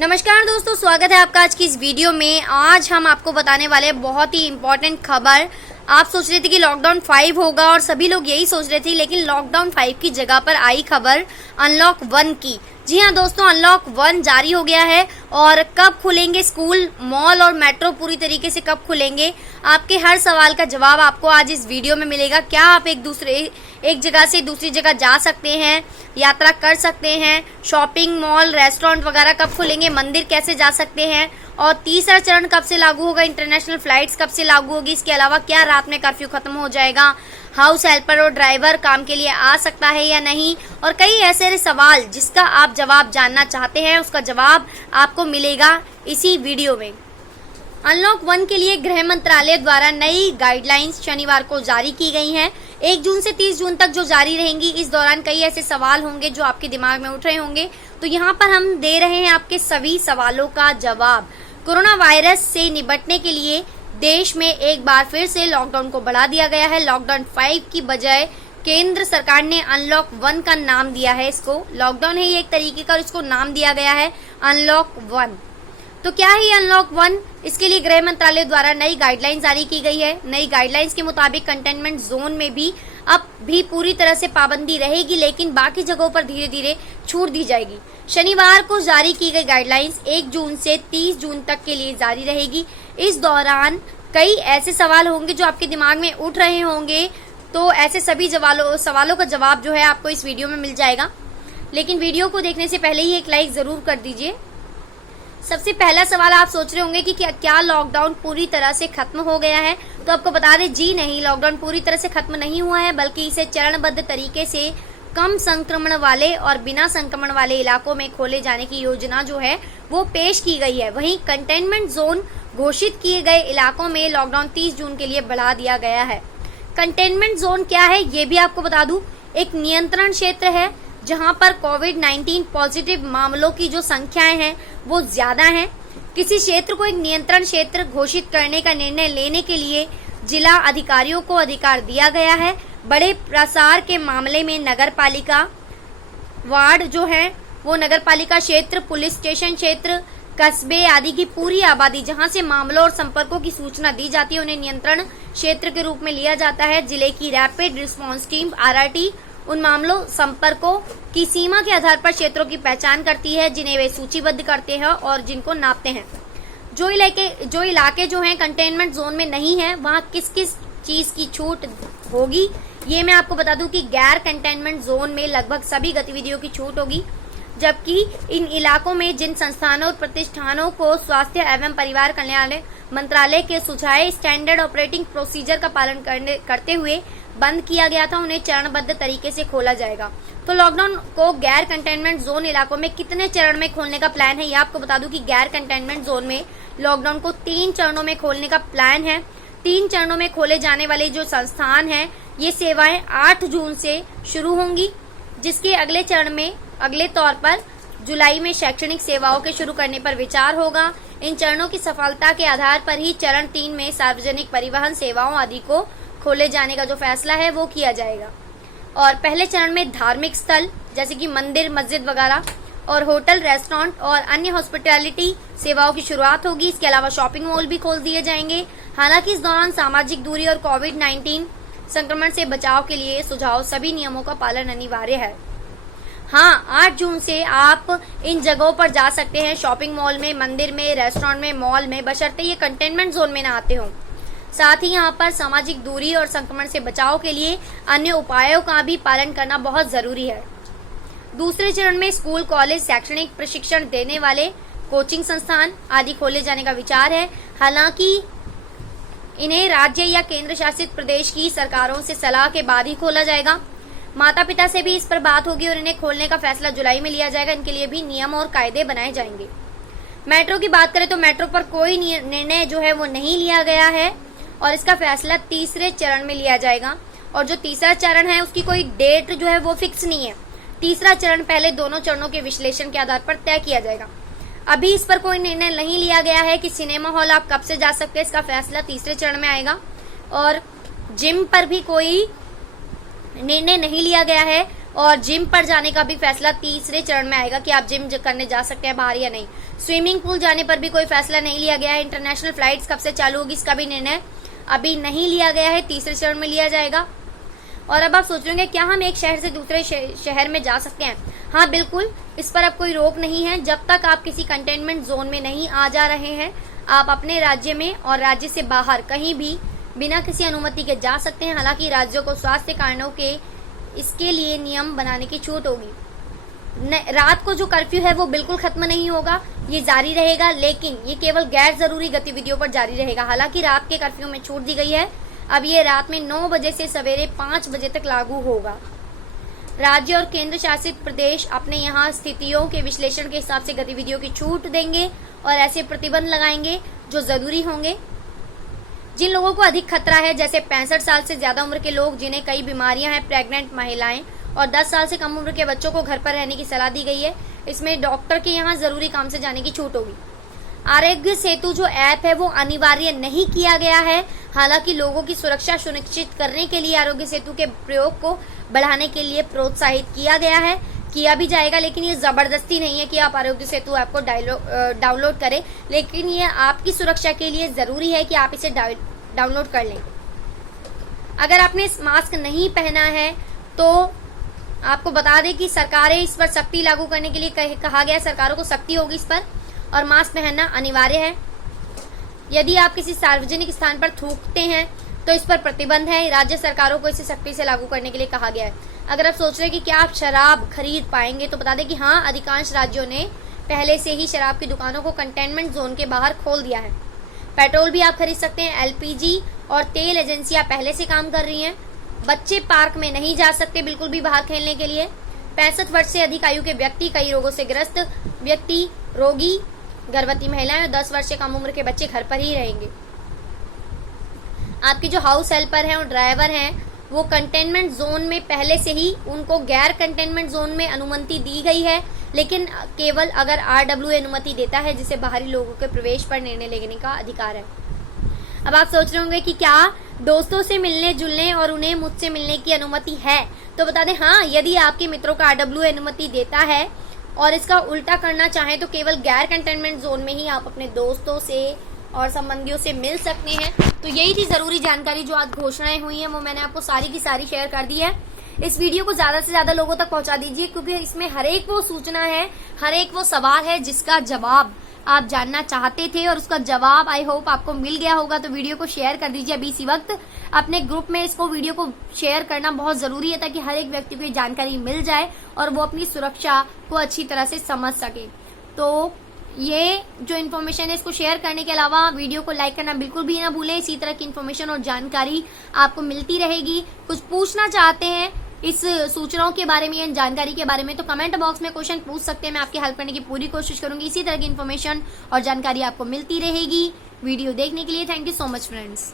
नमस्कार दोस्तों, स्वागत है आपका आज की इस वीडियो में। आज हम आपको बताने वाले बहुत ही इम्पोर्टेंट खबर। आप सोच रहे थे कि लॉकडाउन 5 होगा और सभी लोग यही सोच रहे थे, लेकिन लॉकडाउन 5 की जगह पर आई खबर अनलॉक 1 की। जी हाँ दोस्तों, अनलॉक 1 जारी हो गया है और कब खुलेंगे स्कूल, मॉल और मेट्रो पूरी तरीके से कब खुलेंगे, आपके हर सवाल का जवाब आपको आज इस वीडियो में मिलेगा। क्या आप एक जगह से दूसरी जगह जा सकते हैं, यात्रा कर सकते हैं, शॉपिंग मॉल रेस्टोरेंट वगैरह कब खुलेंगे, मंदिर कैसे जा सकते हैं, और तीसरा चरण कब से लागू होगा, इंटरनेशनल फ्लाइट्स कब से लागू होगी, इसके अलावा क्या रात में कर्फ्यू खत्म हो जाएगा, हाउस हेल्पर और ड्राइवर काम के लिए आ सकता है या नहीं, और कई ऐसे सवाल जिसका आप जवाब जानना चाहते हैं, उसका जवाब आपको मिलेगा इसी वीडियो में। अनलॉक 1 के लिए गृह मंत्रालय द्वारा नई गाइडलाइंस शनिवार को जारी की गई हैं। 1 जून से 30 जून तक जो जारी रहेंगी। इस दौरान कई ऐसे सवाल होंगे जो आपके दिमाग में उठ रहे होंगे, तो यहाँ पर हम दे रहे हैं आपके सभी सवालों का जवाब। कोरोना वायरस से निपटने के लिए देश में एक बार फिर से लॉकडाउन को बढ़ा दिया गया है। लॉकडाउन 5 की बजाय केंद्र सरकार ने अनलॉक 1 का नाम दिया है। इसको लॉकडाउन है ये एक तरीके का, इसको नाम दिया गया है अनलॉक 1। तो क्या है अनलॉक 1? इसके लिए गृह मंत्रालय द्वारा नई गाइडलाइंस जारी की गई है। नई गाइडलाइंस के मुताबिक कंटेनमेंट जोन में भी अब भी पूरी तरह से पाबंदी रहेगी, लेकिन बाकी जगहों पर धीरे धीरे छूट दी जाएगी। शनिवार को जारी की गई गाइडलाइंस 1 जून से 30 जून तक के लिए जारी रहेगी। इस दौरान कई ऐसे सवाल होंगे जो आपके दिमाग में उठ रहे होंगे, तो ऐसे सभी सवालों का जवाब जो है आपको इस वीडियो में मिल जाएगा। लेकिन वीडियो को देखने से पहले ही एक लाइक जरूर कर दीजिए। सबसे पहला सवाल आप सोच रहे होंगे कि क्या लॉकडाउन पूरी तरह से खत्म हो गया है? तो आपको बता दें, जी नहीं, लॉकडाउन पूरी तरह से खत्म नहीं हुआ है, बल्कि इसे चरणबद्ध तरीके से कम संक्रमण वाले और बिना संक्रमण वाले इलाकों में खोले जाने की योजना जो है वो पेश की गई है। वहीं कंटेनमेंट जोन घोषित किए गए इलाकों में लॉकडाउन 30 जून के लिए बढ़ा दिया गया है। कंटेनमेंट जोन क्या है ये भी आपको बता दूं, एक नियंत्रण क्षेत्र है जहां पर कोविड-19 पॉजिटिव मामलों की जो संख्याएं हैं वो ज्यादा हैं। किसी क्षेत्र को एक नियंत्रण क्षेत्र घोषित करने का निर्णय लेने के लिए जिला अधिकारियों को अधिकार दिया गया है। बड़े प्रसार के मामले में नगर पालिका वार्ड जो है वो नगर पालिका क्षेत्र, पुलिस स्टेशन क्षेत्र, कस्बे आदि की पूरी आबादी जहां से मामलों और संपर्कों की सूचना दी जाती है, उन्हें नियंत्रण क्षेत्र के रूप में लिया जाता है। जिले की रैपिड रिस्पांस टीम आरआरटी उन मामलों संपर्कों की सीमा के आधार पर क्षेत्रों की पहचान करती है, जिन्हें वे सूचीबद्ध करते हैं और जिनको नापते हैं। जो इलाके जो हैं कंटेनमेंट जोन में नहीं है, वहां किस किस चीज की छूट होगी ये मैं आपको बता दूं कि गैर कंटेनमेंट जोन में लगभग सभी गतिविधियों की छूट होगी, जबकि इन इलाकों में जिन संस्थानों और प्रतिष्ठानों को स्वास्थ्य एवं परिवार कल्याण मंत्रालय के सुझाए स्टैंडर्ड ऑपरेटिंग प्रोसीजर का पालन करते हुए बंद किया गया था, उन्हें चरणबद्ध तरीके से खोला जाएगा। तो लॉकडाउन को गैर कंटेनमेंट जोन इलाकों में कितने चरण में खोलने का प्लान है ये आपको बता दूं कि गैर कंटेनमेंट जोन में लॉकडाउन को 3 चरणों में खोलने का प्लान है। 3 चरणों में खोले जाने वाले जो संस्थान हैं ये सेवाएं 8 जून से शुरू होंगी, जिसके अगले चरण में अगले तौर पर जुलाई में शैक्षणिक सेवाओं के शुरू करने पर विचार होगा। इन चरणों की सफलता के आधार पर ही चरण 3 में सार्वजनिक परिवहन सेवाओं आदि को खोले जाने का जो फैसला है वो किया जाएगा। और पहले चरण में धार्मिक स्थल जैसे कि मंदिर, मस्जिद वगैरह और होटल, रेस्टोरेंट और अन्य हॉस्पिटैलिटी सेवाओं की शुरुआत होगी। इसके अलावा शॉपिंग मॉल भी खोल दिए जाएंगे। हालांकि इस दौरान सामाजिक दूरी और कोविड-19 संक्रमण से बचाव के लिए सुझाव सभी नियमों का पालन अनिवार्य है। हाँ, 8 जून से आप इन जगहों पर जा सकते हैं, शॉपिंग मॉल में, मंदिर में, रेस्टोरेंट में, मॉल में, बशर्ते ये कंटेनमेंट जोन में न आते हों। साथ ही यहाँ पर सामाजिक दूरी और संक्रमण से बचाव के लिए अन्य उपायों का भी पालन करना बहुत जरूरी है। दूसरे चरण में स्कूल, कॉलेज, शैक्षणिक प्रशिक्षण देने वाले कोचिंग संस्थान आदि खोले जाने का विचार है। हालांकि इन्हें राज्य या केंद्र शासित प्रदेश की सरकारों से सलाह के बाद ही खोला जाएगा। माता पिता से भी इस पर बात होगी और इन्हें खोलने का फैसला जुलाई में लिया जाएगा। इनके लिए भी नियम और कायदे बनाए जाएंगे। मेट्रो की बात करें तो मेट्रो पर कोई निर्णय जो है वो नहीं लिया गया है और इसका फैसला तीसरे चरण में लिया जाएगा। और जो तीसरा चरण है उसकी कोई डेट जो है वो फिक्स नहीं है। तीसरा चरण पहले दोनों चरणों के विश्लेषण के आधार पर तय किया जाएगा। अभी इस पर कोई निर्णय नहीं लिया गया है कि सिनेमा हॉल आप कब से जा सकते हैं, इसका फैसला तीसरे चरण में आएगा। और जिम पर भी कोई निर्णय नहीं लिया गया है और जिम पर जाने का भी फैसला तीसरे चरण में आएगा कि आप जिम करने जा सकते हैं बाहर या नहीं। स्विमिंग पूल जाने पर भी कोई फैसला नहीं लिया गया है। इंटरनेशनल फ्लाइट्स कब से चालू होगी इसका भी निर्णय अभी नहीं लिया गया है, तीसरे चरण में लिया जाएगा। और अब आप सोच रहे होंगे क्या हम एक शहर से दूसरे शहर में जा सकते हैं? हाँ बिल्कुल, इस पर अब कोई रोक नहीं है। जब तक आप किसी कंटेनमेंट जोन में नहीं आ जा रहे हैं, आप अपने राज्य में और राज्य से बाहर कहीं भी बिना किसी अनुमति के जा सकते हैं। हालांकि राज्यों को स्वास्थ्य कारणों के इसके लिए नियम बनाने की छूट होगी। रात को जो कर्फ्यू है वो बिल्कुल खत्म नहीं होगा, ये जारी रहेगा, लेकिन ये केवल गैर जरूरी गतिविधियों पर जारी रहेगा। हालांकि रात के कर्फ्यू में छूट दी गई है, अब ये रात में 9 बजे से सवेरे 5 बजे तक लागू होगा। राज्य और केंद्र शासित प्रदेश अपने यहाँ स्थितियों के विश्लेषण के हिसाब से गतिविधियों की छूट देंगे और ऐसे प्रतिबंध लगाएंगे जो जरूरी होंगे। जिन लोगों को अधिक खतरा है, जैसे 65 साल से ज्यादा उम्र के लोग, जिन्हें कई बीमारियां हैं, प्रेग्नेंट महिलाएं और 10 साल से कम उम्र के बच्चों को घर पर रहने की सलाह दी गई है। इसमें डॉक्टर के यहाँ जरूरी काम से जाने की छूट होगी। आरोग्य सेतु जो ऐप है वो अनिवार्य नहीं किया गया है। हालांकि लोगों की सुरक्षा सुनिश्चित करने के लिए आरोग्य सेतु के प्रयोग को बढ़ाने के लिए प्रोत्साहित किया गया है, किया भी जाएगा, लेकिन ये जबरदस्ती नहीं है कि आप आरोग्य सेतु ऐप को डाउनलोड करें, लेकिन ये आपकी सुरक्षा के लिए जरूरी है कि आप इसे डाउनलोड कर लें। अगर आपने मास्क नहीं पहना है तो आपको बता दें कि सरकारें इस पर सख्ती लागू करने के लिए कहा गया, सरकारों को सख्ती होगी इस पर, और मास्क पहनना अनिवार्य है। यदि आप किसी सार्वजनिक स्थान पर थूकते हैं तो इस पर प्रतिबंध है। राज्य सरकारों को इसे सख्ती से लागू करने के लिए कहा गया है। अगर आप सोच रहे हैं कि क्या आप शराब खरीद पाएंगे, तो बता दें कि हाँ, अधिकांश राज्यों ने पहले से ही शराब की दुकानों को कंटेनमेंट जोन के बाहर खोल दिया है। पेट्रोल भी आप खरीद सकते हैं। एलपीजी और तेल एजेंसियां पहले से काम कर रही हैं। बच्चे पार्क में नहीं जा सकते बिल्कुल भी बाहर खेलने के लिए। 65 वर्ष से अधिक आयु के व्यक्ति, कई रोगों से ग्रस्त व्यक्ति, रोगी, गर्भवती महिलाएं और 10 वर्ष से कम उम्र के बच्चे घर पर ही रहेंगे। आपके जो हाउस हेल्पर हैं और ड्राइवर हैं वो कंटेनमेंट जोन में पहले से ही, उनको गैर कंटेनमेंट जोन में अनुमति दी गई है, लेकिन केवल अगर RWA अनुमति देता है, जिसे बाहरी लोगों के प्रवेश पर निर्णय लेने का अधिकार है। अब आप सोच रहे होंगे कि क्या दोस्तों से मिलने जुलने और उन्हें मुझसे मिलने की अनुमति है? तो बता दें हाँ, यदि आपके मित्रों का RWA अनुमति देता है और इसका उल्टा करना चाहें तो केवल गैर कंटेनमेंट जोन में ही आप अपने दोस्तों से और संबंधियों से मिल सकते हैं। तो यही थी जरूरी जानकारी जो आज घोषणाएं हुई हैं, वो मैंने आपको सारी की सारी शेयर कर दी है। इस वीडियो को ज्यादा से ज्यादा लोगों तक पहुंचा दीजिए, क्योंकि इसमें हर एक वो सूचना है, हर एक वो सवाल है जिसका जवाब आप जानना चाहते थे और उसका जवाब आई होप आपको मिल गया होगा। तो वीडियो को शेयर कर दीजिए अभी इसी वक्त अपने ग्रुप में। इसको वीडियो को शेयर करना बहुत जरूरी है ताकि हर एक व्यक्ति को ये जानकारी मिल जाए और वो अपनी सुरक्षा को अच्छी तरह से समझ सके। तो ये जो इन्फॉर्मेशन है इसको शेयर करने के अलावा वीडियो को लाइक करना बिल्कुल भी ना भूलें। इसी तरह की इन्फॉर्मेशन और जानकारी आपको मिलती रहेगी। कुछ पूछना चाहते हैं इस सूचनाओं के बारे में, इन जानकारी के बारे में, तो कमेंट बॉक्स में क्वेश्चन पूछ सकते हैं। मैं आपकी हेल्प करने की पूरी कोशिश करूंगी। इसी तरह की इन्फॉर्मेशन और जानकारी आपको मिलती रहेगी। वीडियो देखने के लिए thank you so much friends.